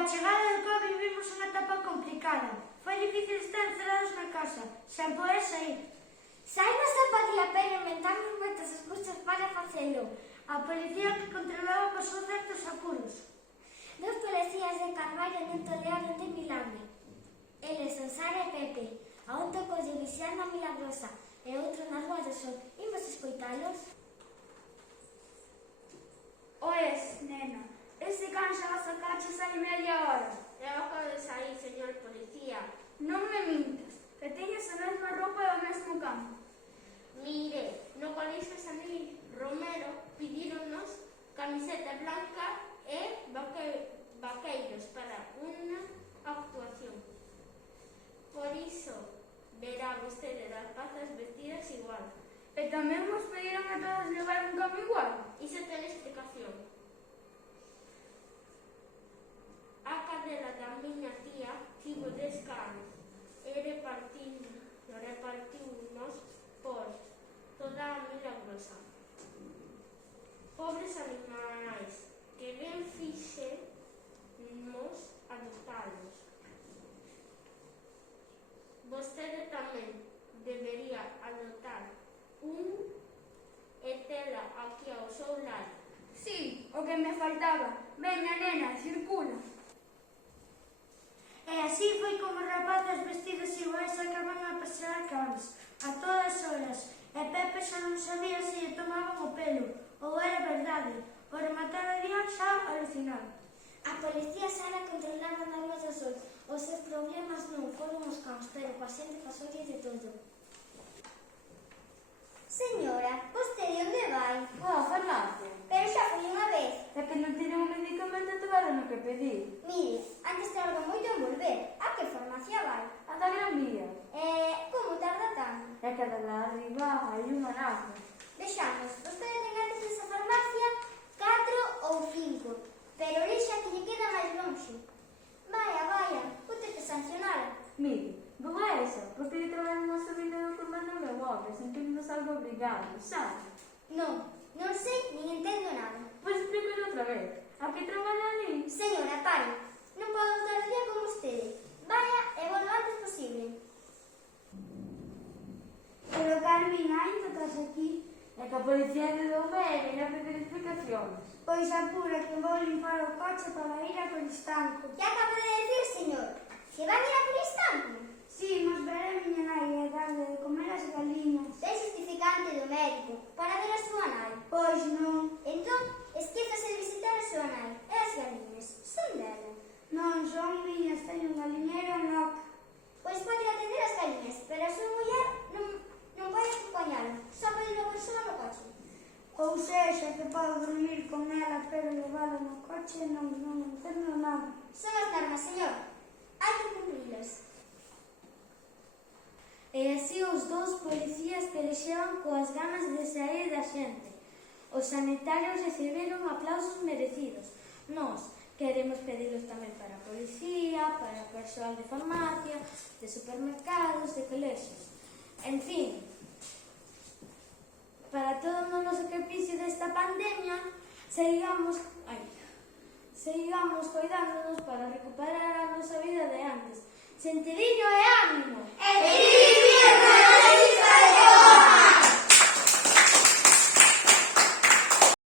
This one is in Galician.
Coa chegada do Covid vivimos unha etapa complicada. Foi difícil estar encerrados na casa, sen poder sair. Saímos a patria, pero inventamos moitas excusas para facelo. A policía que controlaba pasou certos apuros. Dos policías de Carballo non toleraron de milagre. Eles son Sara e Pepe. A un tocou de vixiar na Milagrosa e outro na Rúa do Sol. Imos escoitalos? Oes, nena, ese can xa o sacaches hai media hora. Eu acabo de sair, señor policía. Non me mintas, que teñes a mesma roupa e o mesmo campo. Mire, no colexo Sanil Romero pidíronnos camiseta blanca e vaqueiros para unha actuación. Por iso verá vostede das pazas vestidas igual. E tamén nos pediron a todos levar un cambio igual. Iso ten explicación. A cadela da miña tía tivo 10 canos e repartiunos por toda a Milagrosa. Pobres animais, que ben fixemos adoptalos. Vostede tamén debería adoptar un e tela aquí ao seu lado. Sí, o que me faltaba. Veña, nena, circula. E así foi como rapazas vestidos iguais acaban a pasear cans, a todas horas. E Pepe xa non sabía se lle tomaban o pelo, ou era verdade. O rematar o día xa alucinaba. A policía Sara controlaba na Rúa do Sol. Os seus problemas non foron os cans, pero coa xente pasoulle de todo. Señora, vostede onde vai? Ah, farmacia. Pero xa foi unha vez. É que non tienen un medicamento e tiveron que pedir. Mire, antes tarda moito en volver. A que farmacia vai? A da Gran Vía. Como tarda tanto? É que a da lá arriba hai unha nace. Vexamos, vostede ten antes nesa farmacia 4 ou 5, pero elixa que lle queda máis longe. Vaya, vou ter que sancionar. Mire, non é esa, porque lle traballan unha subida do comando meu obra, sen que nos algo obrigado, sabe? Non sei nin entendo nada. Pois explico outra vez. A que traballa ali? Señora, pare, non podo estar o día con vostede. Vaya e volva o antes posible. Pero Carmen, ainda estás aquí? É que a policía de dou ben e a pedir explicacións. Pois apura que vou limpar o coche para ir a Coristanco. Que acaba de decir, señor? Que van ir a Coristanco? Sí, nos verá a miña nai e darle de comer as galiñas. Ten justificante do médico para ver a súa nai. Pois non. Entón, esquézase de visitar a súa nai. E as galiñas son dela. Non son miñas, teño un galiñeiro en Oca. Pois pode atender as galiñas, pero a súa muller non pode acompañalo. Só pode ir a sola no coche. Ou seja, que podo dormir con ela, pero levalo no coche non entendo nada. Son as normas, señor. Hai que cumprilas. E así os dous policías pelexeaban coas ganas de sair da xente. Os sanitarios recibiron aplausos merecidos. Nós queremos pedilos tamén para a policía, para o persoal de farmacia, de supermercados, de colexios. En fin, para todo o noso capricio desta pandemia, sigamos cuidándonos para recuperar a nosa vida de antes. Sentidiño e ánimo! ¡E viva la